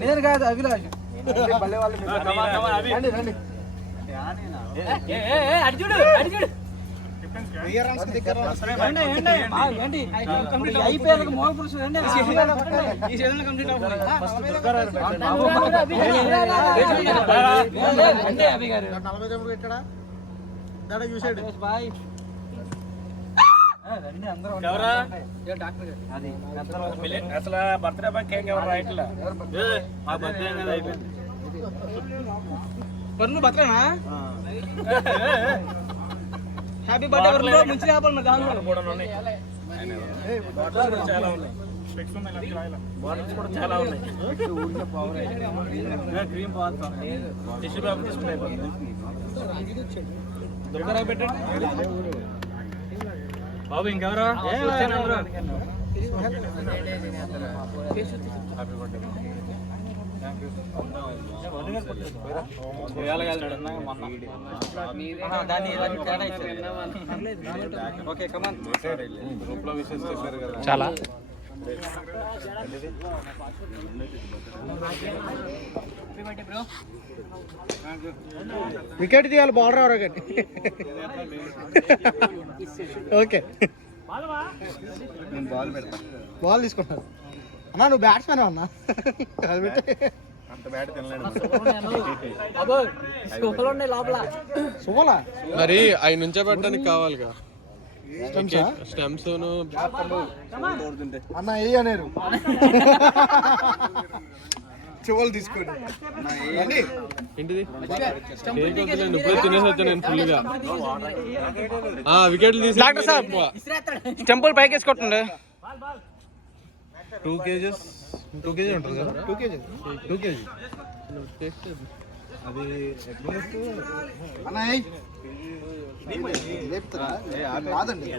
నేను కాదు అభిలాష్ ఐపీఎల్ మోహ పురుషుడు చూసాడు అసలు బర్త్డే బాయ్ కేక్ ఎవరు రాయట్లా మా బర్త్డే అయిపోయింది బర్త్డేనా హ్యాపీ బర్త్డే మంచి చేపలు కూడా ఉన్నాయి చాలా ఉన్నాయి బాటిల్స్ కూడా చాలా ఉన్నాయి క్రీమ్ బాగుంది టిష్యూ పేపర్ తీసుకుంటే అయిపోతుంది దొరకరా పెట్టండి బాబు ఇంకెవరు చాలా వికెట్ తీయాలి బౌలర్ ఎవరో కానీ ఓకే నేను బాల్ పెడతా బాల్ తీసుకుంటాను అన్నా నువ్వు బ్యాట్స్మెన్ అన్నా అంత బ్యాట్ తినలేడు సుమలా మరి అవి నుంచే పెట్టడానికి కావాలిగా స్టెమ్స్ అన్న ఏ అనేరు చెవులు తీసుకోండి ఏంటిది ఇప్పుడే తినేసి వచ్చా నేను ఫుల్గా వికెట్లు తీసి టెంపుల్ పైకి వేసుకుంటుండే 2 kg ఉంటుంది కదా 2 kg అది అన్న లేపుతారా కాదండి